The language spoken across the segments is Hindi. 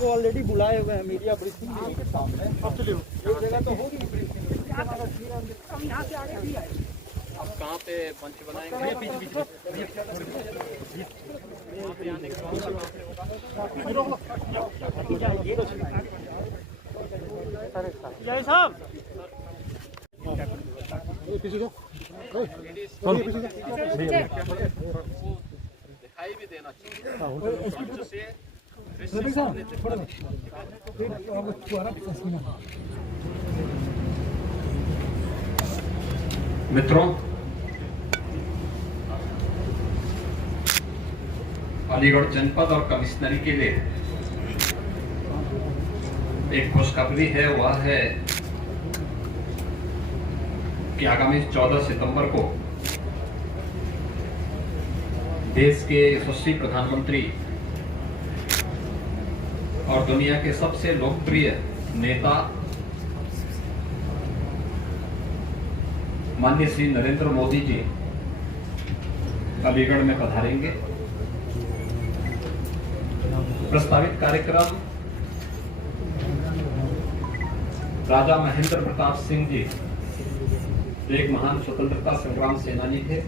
आपको ऑलरेडी बुलाए हुए हैं मीडिया ब्रीफिंग के सामने। अब चलिए एक जगह तो होगी ब्रीफिंग। हम यहाँ से आगे भी आए। आप कहाँ पे मंच बनाएंगे? जय साहब दिखाई भी देना चाहिए। मित्रों, अलीगढ़ जनपद और कमिश्नरी के लिए एक खुशखबरी है। वह है कि आगामी 14 सितंबर को देश के यशस्वी प्रधानमंत्री और दुनिया के सबसे लोकप्रिय नेता माननीय श्री नरेंद्र मोदी जी अलीगढ़ में पधारेंगे। प्रस्तावित कार्यक्रम राजा महेंद्र प्रताप सिंह जी एक महान स्वतंत्रता संग्राम सेनानी थे,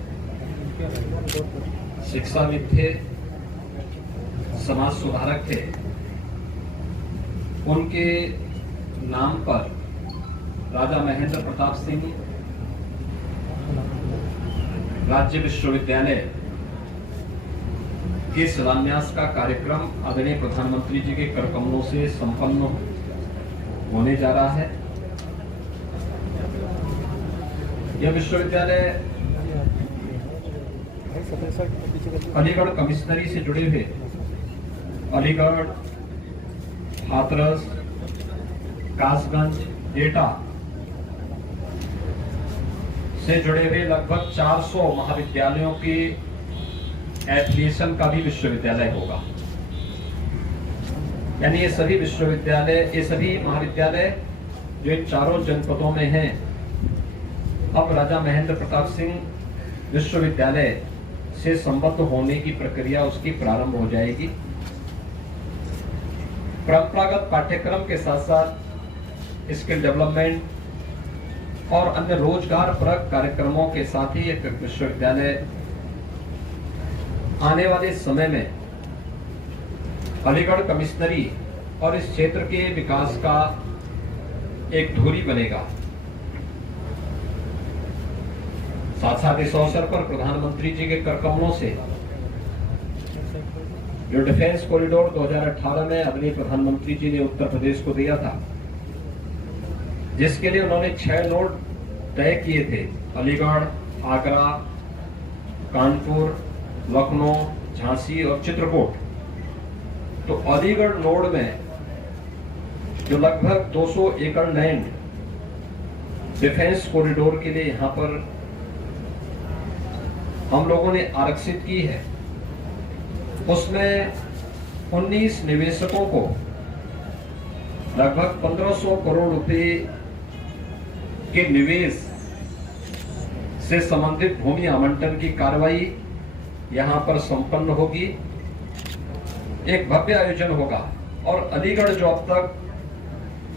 शिक्षाविद थे, समाज सुधारक थे। उनके नाम पर राजा महेंद्र प्रताप सिंह राज्य विश्वविद्यालय के शिलान्यास का कार्यक्रम आदरणीय प्रधानमंत्री जी के कर कमलों से संपन्न होने जा रहा है। यह विश्वविद्यालय अलीगढ़ कमिश्नरी से जुड़े हुए अलीगढ़, हाथरस, कासगंज, एटा से जुड़े हुए लगभग 400 महाविद्यालयों की एफिलिएशन का भी विश्वविद्यालय होगा। यानी ये सभी विश्वविद्यालय, ये सभी महाविद्यालय जो इन चारों जनपदों में हैं, अब राजा महेंद्र प्रताप सिंह विश्वविद्यालय से संबद्ध होने की प्रक्रिया उसकी प्रारंभ हो जाएगी। परंपरागत पाठ्यक्रम के साथ साथ स्किल डेवलपमेंट और अन्य रोजगार परक कार्यक्रमों के साथ ही एक विश्वविद्यालय आने वाले समय में अलीगढ़ कमिश्नरी और इस क्षेत्र के विकास का एक धुरी बनेगा। साथ साथ इस अवसर पर प्रधानमंत्री जी के कर कमलों से जो डिफेंस कॉरिडोर 2018 में आदरणीय प्रधानमंत्री जी ने उत्तर प्रदेश को दिया था, जिसके लिए उन्होंने 6 नोड तय किए थे, अलीगढ़, आगरा, कानपुर, लखनऊ, झांसी और चित्रकूट। तो अलीगढ़ नोड में जो लगभग 200 एकड़ लैंड डिफेंस कॉरिडोर के लिए यहां पर हम लोगों ने आरक्षित की है, उसमें 19 निवेशकों को लगभग 1500 करोड़ रुपए के निवेश से संबंधित भूमि आवंटन की कार्रवाई यहां पर संपन्न होगी। एक भव्य आयोजन होगा। और अलीगढ़ जो अब तक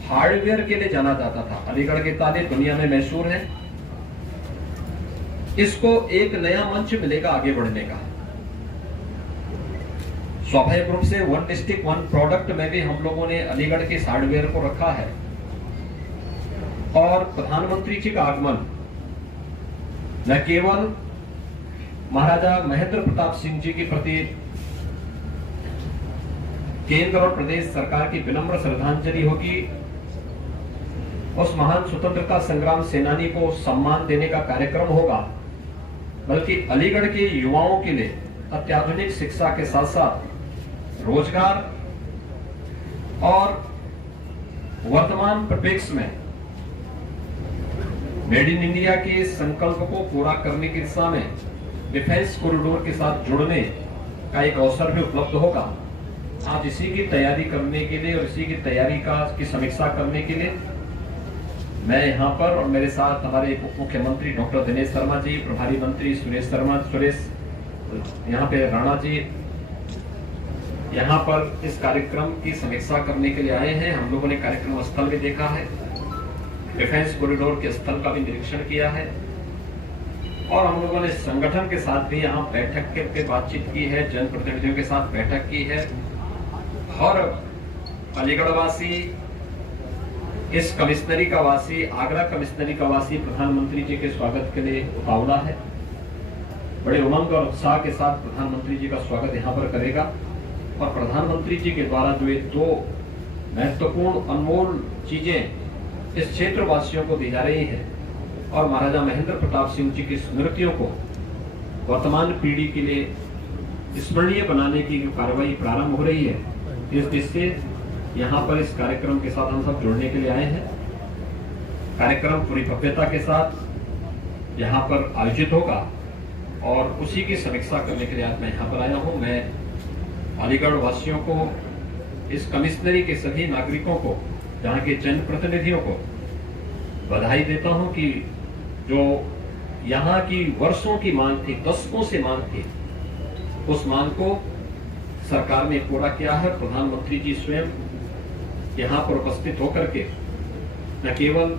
हार्डवेयर के लिए जाना जाता था, अलीगढ़ के ताले दुनिया में मशहूर हैं, इसको एक नया मंच मिलेगा आगे बढ़ने का। स्वाभाविक रूप से वन डिस्ट्रिक्ट वन प्रोडक्ट में भी हम लोगों ने अलीगढ़ के हार्डवेयर को रखा है। और प्रधानमंत्री जी का आगमन न केवल महाराजा महेंद्र प्रताप सिंह जी के प्रति केंद्र और प्रदेश सरकार की विनम्र श्रद्धांजलि होगी, उस महान स्वतंत्रता संग्राम सेनानी को सम्मान देने का कार्यक्रम होगा, बल्कि अलीगढ़ के युवाओं के लिए अत्याधुनिक शिक्षा के साथ साथ रोजगार और वर्तमान परिप्रेक्ष्य में मेड इन इंडिया के संकल्प को पूरा करने की दिशा में डिफेंस कॉरिडोर के साथ जुड़ने का एक अवसर भी उपलब्ध होगा। आज इसी की तैयारी करने के लिए और इसी की तैयारी की समीक्षा करने के लिए मैं यहाँ पर और मेरे साथ हमारे उप मुख्यमंत्री डॉक्टर दिनेश शर्मा जी, प्रभारी मंत्री सुरेश यहाँ पे राणा जी, यहाँ पर इस कार्यक्रम की समीक्षा करने के लिए आए हैं। हम लोगों ने कार्यक्रम स्थल भी देखा है, डिफेंस कॉरिडोर के स्थल का भी निरीक्षण किया है और हम लोगों ने संगठन के साथ भी यहाँ बैठक के बातचीत की है, जनप्रतिनिधियों के साथ बैठक की है और अलीगढ़ वासी, इस कमिश्नरी का वासी, आगरा कमिश्नरी का वासी प्रधानमंत्री जी के स्वागत के लिए उतावला है। बड़े उमंग और उत्साह के साथ प्रधानमंत्री जी का स्वागत यहाँ पर करेगा और प्रधानमंत्री जी के द्वारा जो ये दो महत्वपूर्ण अनमोल चीजें इस क्षेत्र वासियों को दी जा रही है और महाराजा महेंद्र प्रताप सिंह जी की स्मृतियों को वर्तमान पीढ़ी के लिए स्मरणीय बनाने की जो कार्रवाई प्रारंभ हो रही है, इस दृष्टि से यहाँ पर इस कार्यक्रम के साथ हम सब जुड़ने के लिए आए हैं। कार्यक्रम पूरी भव्यता के साथ यहाँ पर आयोजित होगा और उसी की समीक्षा करने के लिए आज मैं यहाँ पर आया हूँ। मैं अलीगढ़ वासियों को, इस कमिश्नरी के सभी नागरिकों को, यहाँ के जनप्रतिनिधियों को बधाई देता हूँ कि जो यहाँ की वर्षों की मांग थी, दशकों से मांग थी, उस मांग को सरकार ने पूरा किया है। प्रधानमंत्री जी स्वयं यहाँ पर उपस्थित होकर के न केवल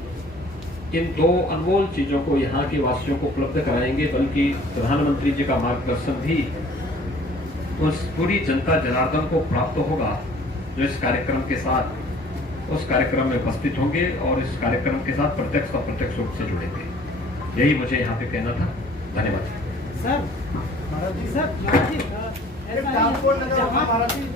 इन दो अनमोल चीजों को यहाँ के वासियों को उपलब्ध कराएंगे, बल्कि प्रधानमंत्री जी का मार्गदर्शन भी उस पूरी जनता जनार्दन को प्राप्त होगा जो इस कार्यक्रम के साथ उस कार्यक्रम में उपस्थित होंगे और इस कार्यक्रम के साथ प्रत्यक्ष और अप्रत्यक्ष रूप से जुड़ेंगे। यही मुझे यहाँ पे कहना था। धन्यवाद सर। महाराज जी सर, महाराज जी